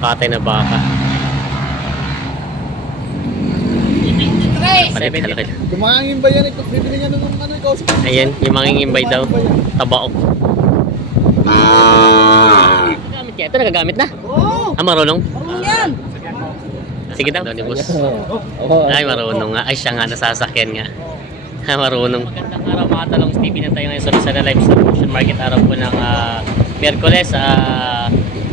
Pangkatay na baka. 73. Kumangin ba yan? Ito, bibili niya nung ano, ikaw. Ayan, yung mangingimbay daw. Tabaok. Gamit kaya ito, nagagamit na. Oo. Ah, marunong? Marunong yan. Sige daw ni boss. Ay, marunong nga. Ay, siya nga, nasasakyan nga. Ha, marunong. Magandang araw mga talong Stevie na tayo ngayon sa Rizal Live Stock Auction Market. Araw po ng Miyerkules,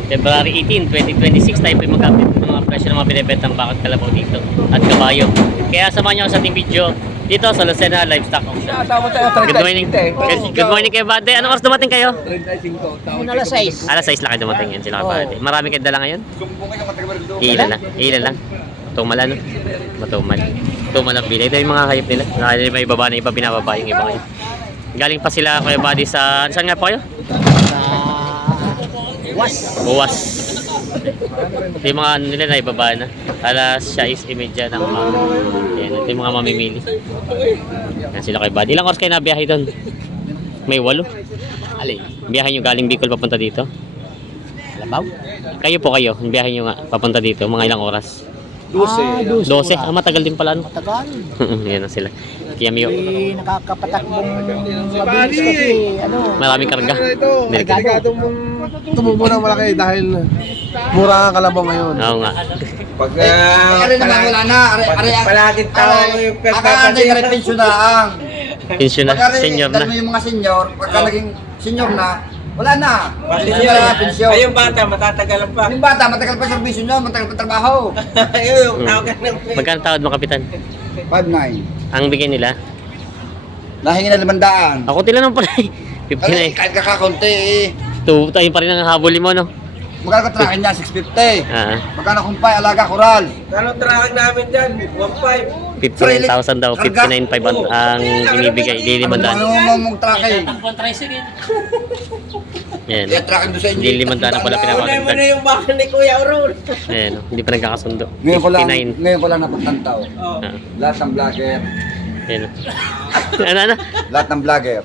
February 18, 2026. Tayo po yung magkapit ng mga presyo ng mga binibentang bakod kalabaw dito at kabayo. Kaya samahan nyo ako sa ating video dito sa Lucena Livestock Auction. Good morning. Good morning kayo, Bade. Anong oras dumating kayo? Alas 6. Alas 6 lang kayo dumating yan sila, Bade. Marami kayo dala ngayon? Ilan lang. Ilan lang. Tumal ano? Matumal. Tumal ang bilay. Ito yung mga hayop nila. May ibaba na iba, binababa yung iba ngayon. Galing pa sila Kuya Buddy sa... Saan nga po kayo? Was. Buwas. Ito yung mga ano nila na ibaba na. Alas 6:30 ng mga... Yan, ito yung mga mamimili. Yan sila Kuya Buddy. Ilang oras kayo nabiyahe doon? May 8. Alin? Biyahe nyo galing Bicol papunta dito? Alabaw? Kayo po kayo. Biyahe nyo nga papunta dito. Mga ilang oras? 12. 12. Ah, matagal din pala. No? Matagal. Yan na sila. Kaya may Nakakapatakbong mabilis kasi maraming karga. Delikado mong tumubo ng malaki dahil mura ang kalabaw ngayon. Oo nga. Pag Ari naman wala na. palaging tao yung Akala yung pension na ang. Pensyon na. Senior na. Yung mga senior, pagka naging senior na, wala na. Pension na, pension. Ay, yung bata, matatagalan pa. Yung bata, matagal pa servisyo nyo, matagal pa trabaho. Ayun, tawag ka ng Magkano tawad mo, Kapitan? 5-9. Ang bigay nila? Nahingi na 500. Ako tila naman pala. 59. Kahit kakakunti eh. Tayo pa rin ang habulin mo, no? Magkano ka trakin niya? 650. Ah, Magkano kumpay, alaga, koral? Ano trahag namin dyan? 1.5. 59,000 daw. 59,500 ang binibigay. Hindi Ano 500. mo mong trakin? Yan. Trakin doon sa inyo. Hindi 500 na pala Kulay mo na pinapagdag. yung baka ni Kuya Aurora. Ayan, no? Hindi pa nagkakasundo. Ngayon 59. ko lang napagtantaw. Oh. Ah, Lahat ng vlogger. yan. Ano? Lahat ng vlogger.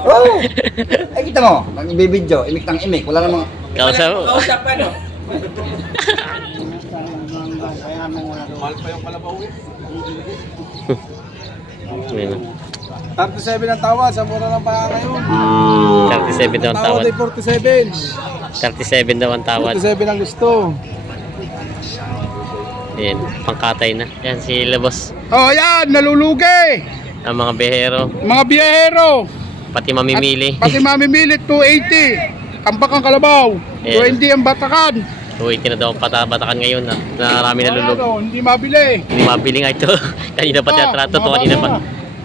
Oh! Ay, kita mo, nagbibideo, imik ng imik, wala namang... Kausap mo. Kausap pa, no? Ayan, no? 37 ang tawad, sa mura ng baka ngayon. 37 daw ang Tawad tawad. ay 47. 37 daw ang tawad. 47 ang gusto. Ayan, pangkatay na. Yan, si Labos. Oh, yan, nalulugi. Ang mga behero. Mga biyahero. Pati mamimili. Pati mamimilit, 280. Kampak ang kalabaw. Ayan. 20 ang batakan. 280 na daw ang batakan ngayon. Marami nalulog. Ano, hindi mabili. Hindi mabili nga ito. Kanina pa tiyatrato to. Kanina pa.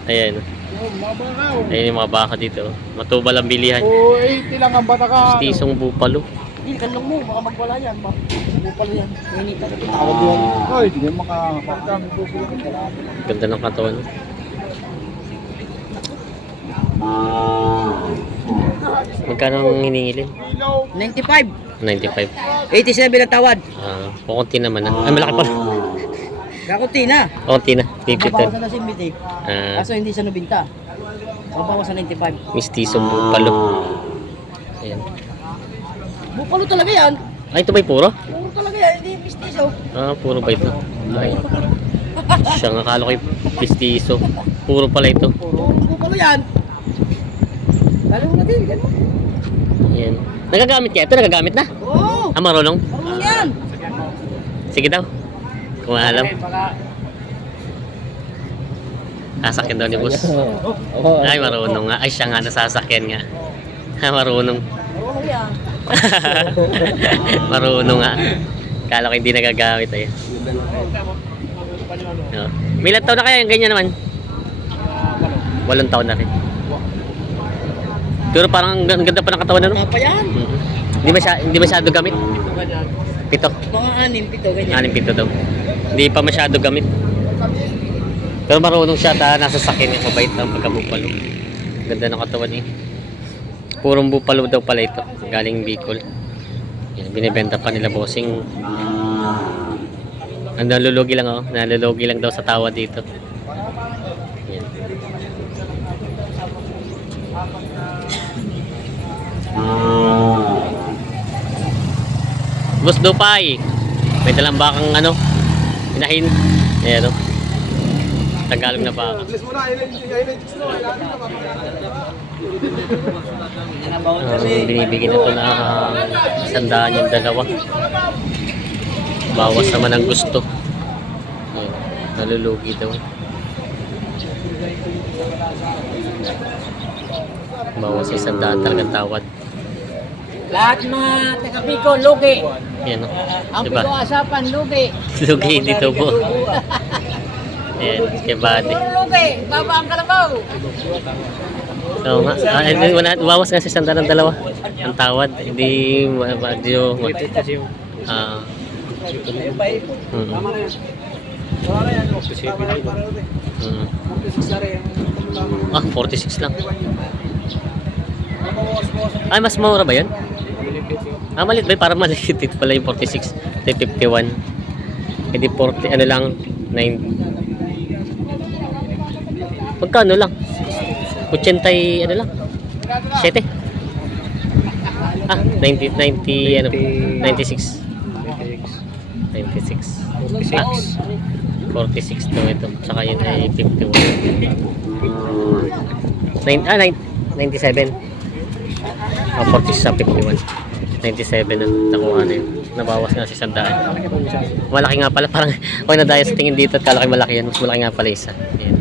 Ayan. Oh, mabakaw. Ayan yung mga baka dito. Matubal ang bilihan. 280 lang ang batakan. Stisong bupalo. Hindi, kanlong mo, baka magwala yan. Bupalo yan. Nginita ka tawag yun. Hoy, hindi makakapagkang susulat. Ganda ng katawan. Magkano ang hiningilin? 95. 95. 87 ang tawad. Kukunti naman. Ay, malaki pa. Kakunti na. Kukunti na. 50. Mabawasan na si Mbiti. Ah, Kaso hindi siya nabinta. Mabawasan 95. mistisong bupalo. Ayan. Bupalo talaga yan. Ay, ito ba yung puro? Puro talaga yan, hindi mistiso. Puro ba ito? Ay. Siya nga akala ko yung pistiso. Puro pala ito. Puro bupalo yan. Lalo mo na din, gano'n. Ayan. Nagagamit kaya ito? Nagagamit na? Oo, Ah, marunong? marunong yan. Sige daw. Kung alam. Sasakyan daw ni boss. Ay, marunong nga. Ay, siya nga nasasakyan nga. Ha, marunong. Marunong yan. Marunong nga. Kala ko hindi nagagamit ay. No. May ilang taon na kaya yung ganyan naman? 8 taon na rin. Pero parang ang ganda pa ng katawan na, no? Wala pa yan. Hindi masyado gamit. 7. Mga 6, 7, ganyan. 6, 7 daw. Hindi pa masyado gamit. Pero marunong siya at nasa sakin niya. Mabait ang pagkabupalo. Ganda ng katawan eh. Purong bupalo daw pala ito. Galing Bicol. Yan, binibenta pa nila bossing. Ang nalulugi lang oh. Nalulugi lang daw sa tawa dito. Yan. Boss Dupay. May dalang bakang ano, hinahin. Ayan o. Tagalog na baka. Alis mo na, ayun yung chicks mo. Binibigyan na ito na 100 yung dalawa. Bawas naman ang gusto. Ayan, nalulugi daw. Bawas 100 talagang tawad. Lahat mga taga-Pico, lugi. Ayan o. Ang Diba? Pico Asapan, lugi. Lugi dito po. Ayan, kay Buddy. Lugi, baba ang kalabaw. Oo nga. Bawas nga si Sanda ng dalawa. Ang tawad. Hindi medyo Ah, 46 lang. Ay, mas mura ba yan? Ah, maliit ba? Parang maliit. Ito pala yung 46. Ito yung 51. Hindi 40, ano lang, 9. Magkano lang? 80, ano lang? 7. Ah, 90, ano? 96. 96. Max. 46 to ito. Saka yun ay 51. 97. Ah, 40 sa 51. 97 na nakuha na yun. Nabawas nga si Sandaan. Malaki nga pala. Parang ako nadaya sa tingin dito at kalaki malaki yan. Mas malaki nga pala isa. Ayan.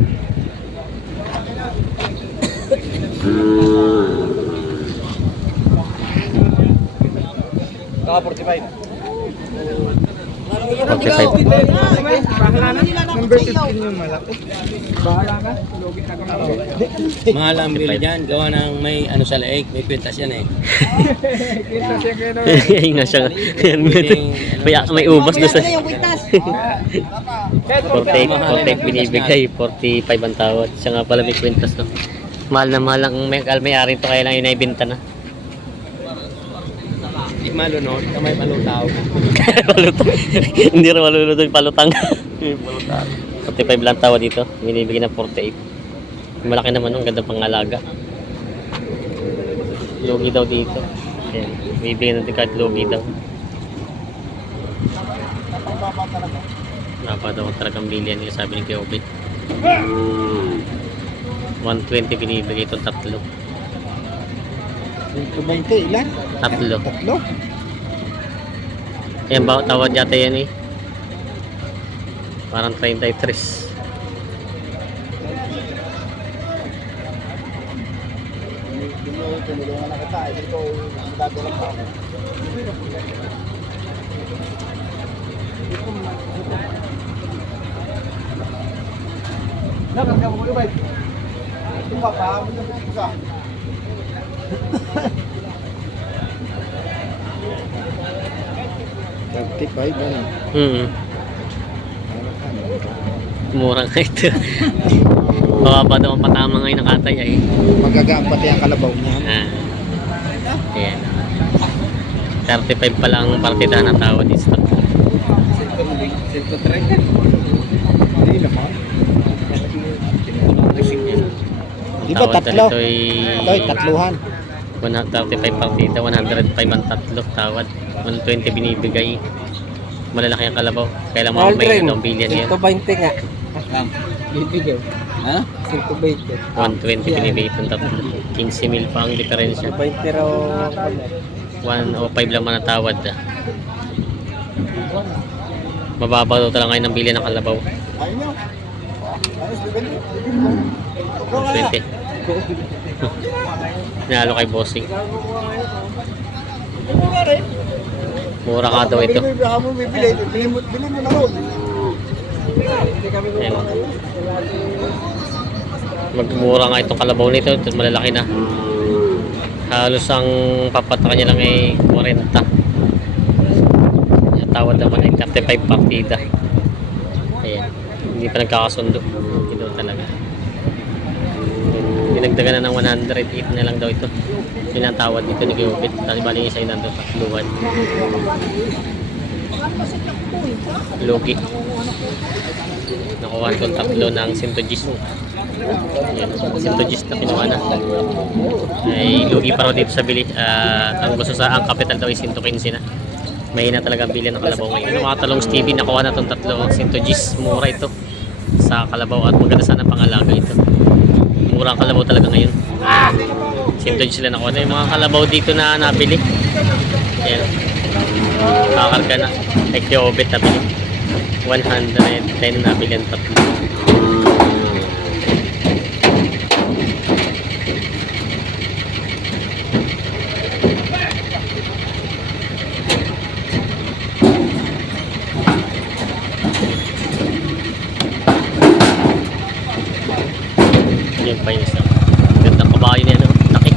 Saka 45. 45. Number 15 yung malaki. Bahala ka. Mahal ang bili dyan. Gawa ng may ano sa leeg. May kwintas yan eh. Ayun nga siya. May ubas doon sa 48 binibigay, 45 ang tawad. Siya nga pala may kwintas no. Mahal na mahal ang may-ari to, kaya lang yun ay binta na. Hindi malunod. Kamay malutaw. Palutang. Hindi rin malulod yung palutang. 45 lang tawad dito. Binibigay ng 48. Malaki naman ang ganda pang alaga. Logi daw dito. Ayan. Bibigyan natin kahit logi daw. Napa daw talagang bilihan nila, sabi ni Kyobit. 120 binibigay itong tatlo. 20 ilan? Tatlo. Tatlo? Ayan ba, tawad yata yan eh. Parang 33. Tumulungan na kita. Dito, magdadala pa ako. Nakagam mo ba? Ito pa pa. Isa. Mura nga ito. Baba daw ang patama ngayon ng katay ay. Magagaan pati ang kalabaw niya. Ah. Ayan. 35 pa lang partida na tawad dito. Di ba tatlo? Ito ay Tatluhan. 135 partida, 105 ang tatlo tawad. 120 binibigay. Malalaki ang kalabaw. Kaya lang may ang bilyan yan. 120 nga. Bibigyan. Ha? 120. 120 binibigay itong tatlo. 15 mil pa ang diferensya. 120 raw. 105 lang manatawad. Mababa daw talaga ngayon ang bilyan ng kalabaw. Ayun nyo. Ayos, bibili. 20. Nalo kay Bossing. Mura ka daw ito. Baka mo bibili. Bili mo na ron. Ayan. Magmura nga itong kalabaw nito. Ito malalaki na. Halos ang papatakan niya lang ay 40. Tawad naman ay 35 partida. Ayan. Hindi pa nagkakasundo. Ito talaga. Dinagdagan na ng 108 na lang daw ito. Yun ang tawad dito ni Kyobit. Tapos bali isa yun nandun sa luwan. Logi. Nakuha itong tatlo ng Sintojis. Yan, Sintojis na kinuha na. Ay lugi pa raw dito sa bili. Ang gusto sa ang capital daw ay 115 na. Mahina talaga ang bili ng kalabaw ngayon. Yung mga talong Stevie, nakuha na itong 300 Gs. Mura ito sa kalabaw at maganda sana pangalaga ito. Mura ang kalabaw talaga ngayon. 100 Gs sila nakuha na. Yung mga kalabaw dito na nabili. Ayan. Nakakarga na. Like yung obit na bili. 110 na nabili ang 3. Yan pa yung isa. Gandang kabayo niya, no? Laki.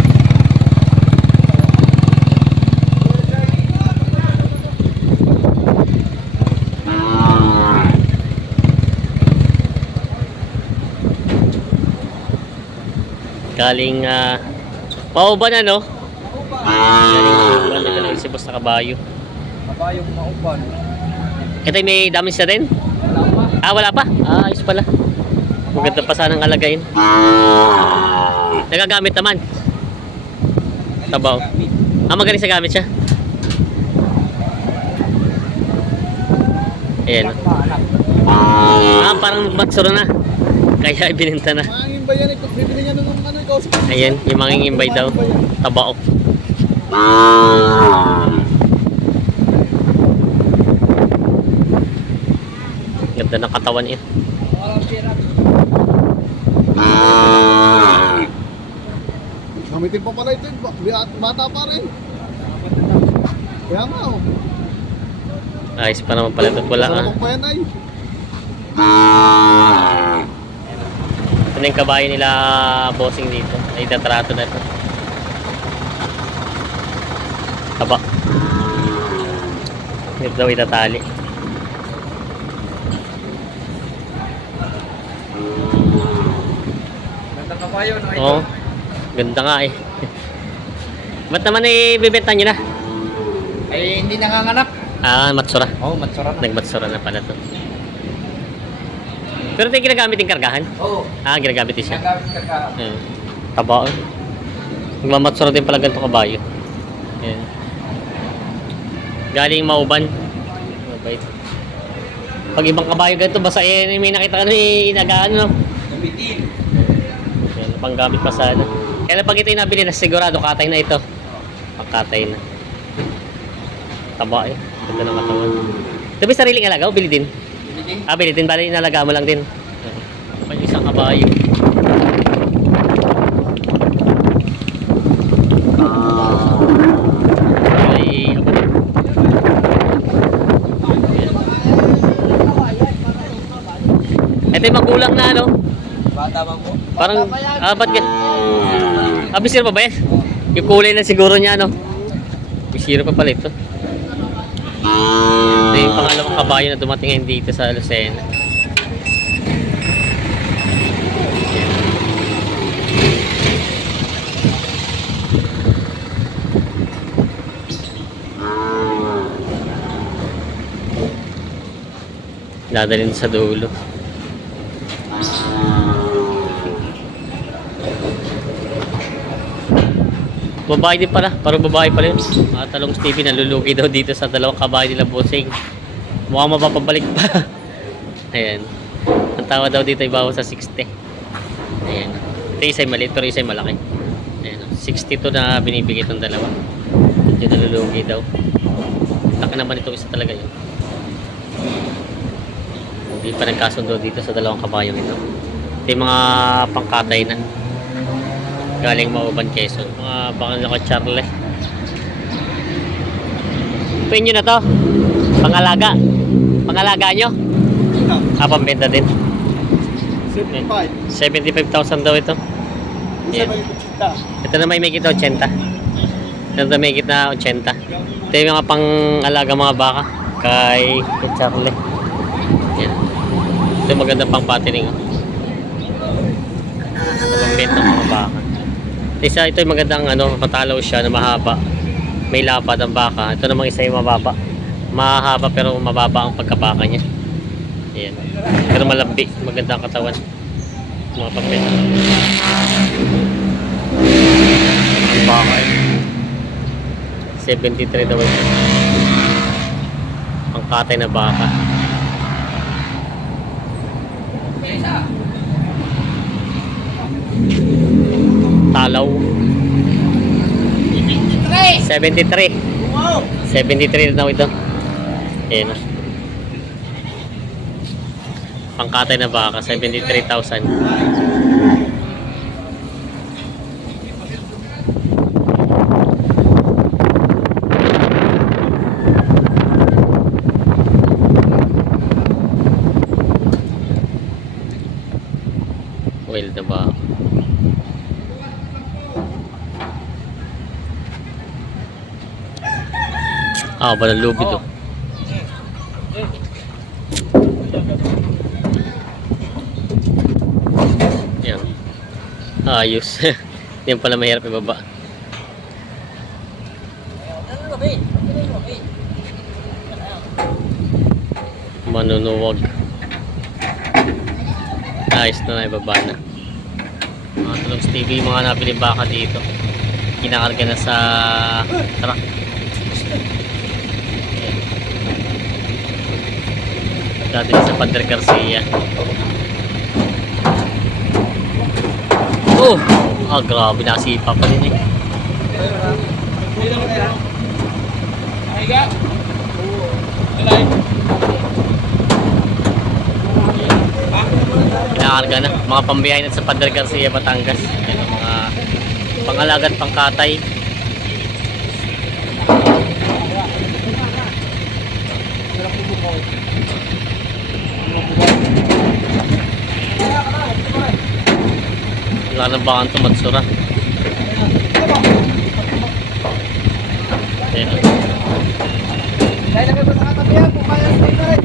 Galing, Mauban na, no? Galing Mauban. Ito na yung si boss na kabayo. Kabayong mauban. Ito yung may damage na rin? Wala pa? Ayos pala. Maganda pa sanang alagayin. Nagagamit naman. Tabaw. Magaling sa gamit siya. Ayan. Parang matsura na. Kaya ibinenta na. Mangin ba yan? Bibili niya nung ano ikaw. Ayan, yung mangingimbay daw. Tabao. Ganda ng katawan niya. Gamitin pa pala ito. Bata pa rin. Kaya nga oh. Ayos pa naman pala ito. Wala ka. Sarapang pa yan ay. Ito na yung kabayo nila bossing dito. Ay datrato na ito. Taba. Ito daw itatali. Gandang kabayo, no? Oo. Ganda nga eh. Ba't naman ibibenta nyo na? Ay, hindi nanganganak. Matsura. Matsura na. Nagmatsura na pala to. Pero ito yung ginagamit yung kargahan? Oo. Ginagamit din siya. Nagamit ka ka. Taba. Nagmamatsura din pala ganito kabayo. Ayan. Galing Mauban. Mabait. Pag ibang kabayo ganito, basta may nakita ka na inagaan, no? Gamitin. Yan, panggamit pa sana. Kaya pag ito yung nabili na sigurado, katay na ito. Pagkatay na. Taba eh. Ganda ng katawan. Ito ba sariling alaga o bili din? Gamitin. Bili din. Bali inalaga mo lang din. May isang kabayo. Ay, abo. Ito yung magulang na, no? Bata ba po? Parang, ba't yan? Bisir pa ba yan? Yung kulay na siguro niya, no? Bisir pa pala ito. Ito yung pangalawang kabayo na dumating ngayon dito sa Lucena. Dadalhin sa dulo. Babae din pala, parang babae pala yun. Mga talong Stevie nalulugi daw dito sa dalawang kabayo nila bossing. Mukhang mapapabalik pa. Ayan. Ang tawa daw dito ay bawas sa 60. Ayan. Ito isa'y maliit pero isa'y malaki. Ayan. 62 na binibigay itong dalawa. Medyo nalulugi daw. Laki naman ito isa talaga yun. Hindi pa nagkasundo dito sa dalawang kabayong ito. Ito yung mga pangkatay na. Galing Mauban, Quezon. Mga bakal na Charlie. Pinyo na to. Pangalaga. Pangalaga nyo? Pambenta din. 75,000 daw ito. Yan. Ito na may kita 80. Ito na may kita 80. Ito yung mga pangalaga mga baka. Kay Charlie. Yan. Ito yung maganda pang patering. Pambenta mga baka. Isa ito yung magandang matalaw siya na mahaba. May lapad ang baka. Ito namang isa yung mababa. Mahaba pero mababa ang pagkabaka niya. Ayan. Pero malambi. Magandang katawan. Mga papel. Baka eh. 73 daw ito. Pangkatay na baka. Talaw. 73. 73 na daw ito. Ayan. Pangkatay na baka, 73,000. Wild na baka. Ba ng lubid oh. Yan. Ayos. Yan pala mahirap ibaba. Manunuwag. Ayos na ibaba na. Mga Tulogs TV, mga nabili baka dito. Kinakarga na sa truck. Dati sa Padre Garcia. Oh! Grabe, nasipa pa din eh. Kinakarga na. Mga pambiyahin at sa Padre Garcia, Batangas. Yan ang mga pangalagat, pangkatay. Wala na ba ang tumatsura? Ayan. Kaya lang ito sa katabihan, kung kaya stay na rin.